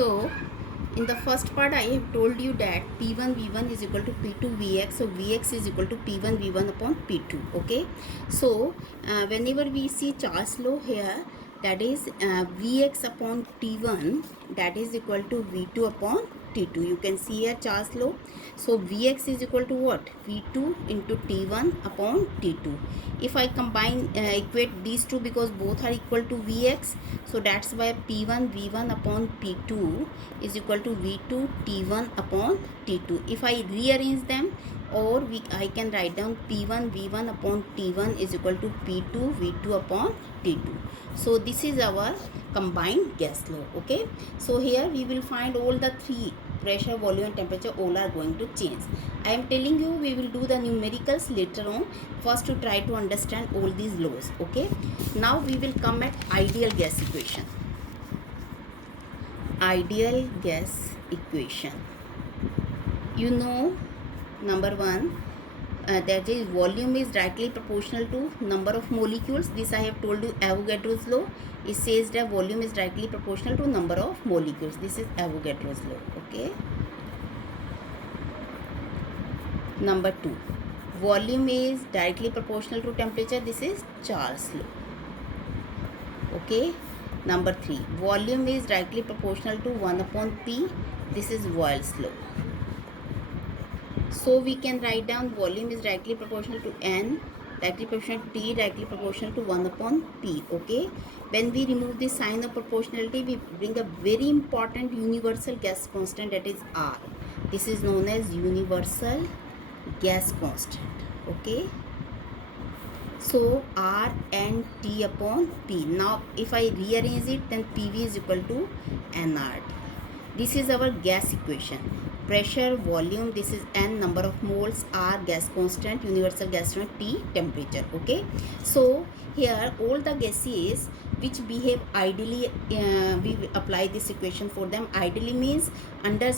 So in the first part I have told you that P1 V1 is equal to P2 Vx. So Vx is equal to P1 V1 upon P2. Okay. So whenever we see Charles law here, that is Vx upon T1, that is equal to V2 upon T2. You can see here Charles law. So Vx is equal to what? V2 into T1 upon T2. If I combine equate these two, because both are equal to Vx, so that's why P1 V1 upon P2 is equal to V2 T1 upon T2. If I rearrange them, or I can write down P1 V1 upon T1 is equal to P2 V2 upon T2. So this is our combined gas law. Okay, so here we will find all the three: pressure, volume and temperature, all are going to change. I am telling you we will do the numericals later on. First to try to understand all these laws. Okay, now we will come at ideal gas equation. Ideal gas equation. You know, number one, that is volume is directly proportional to number of molecules. This I have told you, Avogadro's law. It says that volume is directly proportional to number of molecules. This is Avogadro's law. Okay. Number two, volume is directly proportional to temperature. This is Charles law. Okay. Number three, volume is directly proportional to 1 upon P. This is Boyle's law. So we can write down volume is directly proportional to N, directly proportional to T, directly proportional to 1 upon P. Okay. When we remove the sign of proportionality, we bring a very important universal gas constant, that is R. This is known as universal gas constant. Okay. So R and T upon P. Now if I rearrange it, then PV is equal to nRT. This is our gas equation. Pressure, volume, this is N, number of moles, R, gas constant, universal gas constant, T, temperature. Okay. So here all the gases which behave ideally, we apply this equation for them. Ideally means under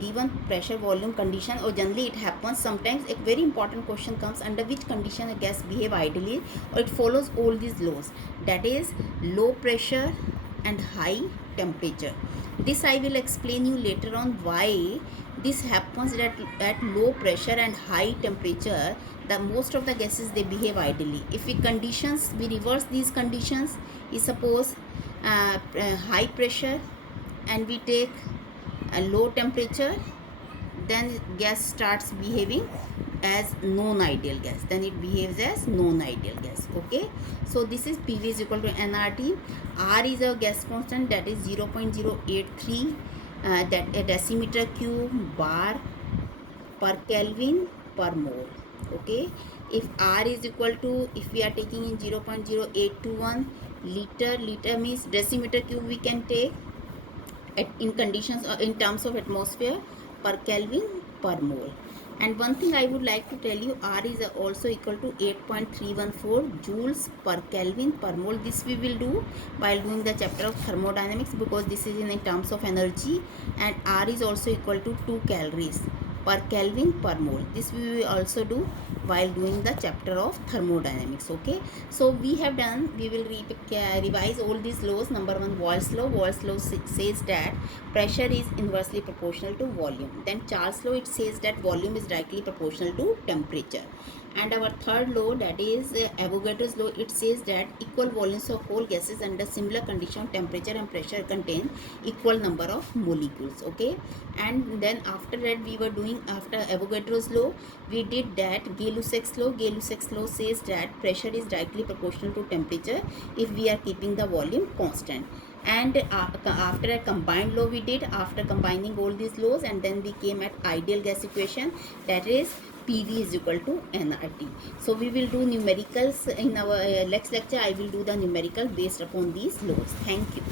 given pressure, volume condition, or generally it happens sometimes a very important question comes, under which condition a gas behave ideally, or it follows all these laws, that is low pressure and high temperature. This I will explain you later on why this happens, that at low pressure and high temperature the most of the gases they behave ideally. If we reverse these conditions, we suppose high pressure and we take a low temperature, then gas starts behaving as non-ideal gas, then it behaves as non-ideal gas. Okay, so this is PV is equal to nRT. R is a gas constant, that is 0.083 that a decimeter cube bar per Kelvin per mole. Okay, if R is equal to, if we are taking in 0.0821 liter means decimeter cube we can take in conditions in terms of atmosphere per Kelvin per mole. And one thing I would like to tell you, R is also equal to 8.314 joules per Kelvin per mole. This we will do while doing the chapter of thermodynamics, because this is in terms of energy, and R is also equal to 2 calories per Kelvin per mole. This we will also do while doing the chapter of thermodynamics. Okay, so we have done, we will revise all these laws. Number one, Boyle's law. Boyle's law says that pressure is inversely proportional to volume. Then Charles law, it says that volume is directly proportional to temperature. And our third law, that is Avogadro's law, it says that equal volumes of all gases under similar condition, temperature and pressure, contain equal number of molecules. Okay, and then after that we were doing, after Avogadro's law, we did that Gay-Lussac's law. Gay-Lussac's law says that pressure is directly proportional to temperature if we are keeping the volume constant. And after a combined law we did, after combining all these laws, and then we came at ideal gas equation, that is PV is equal to nRT. So we will do numericals in our next lecture. I will do the numerical based upon these laws. Thank you.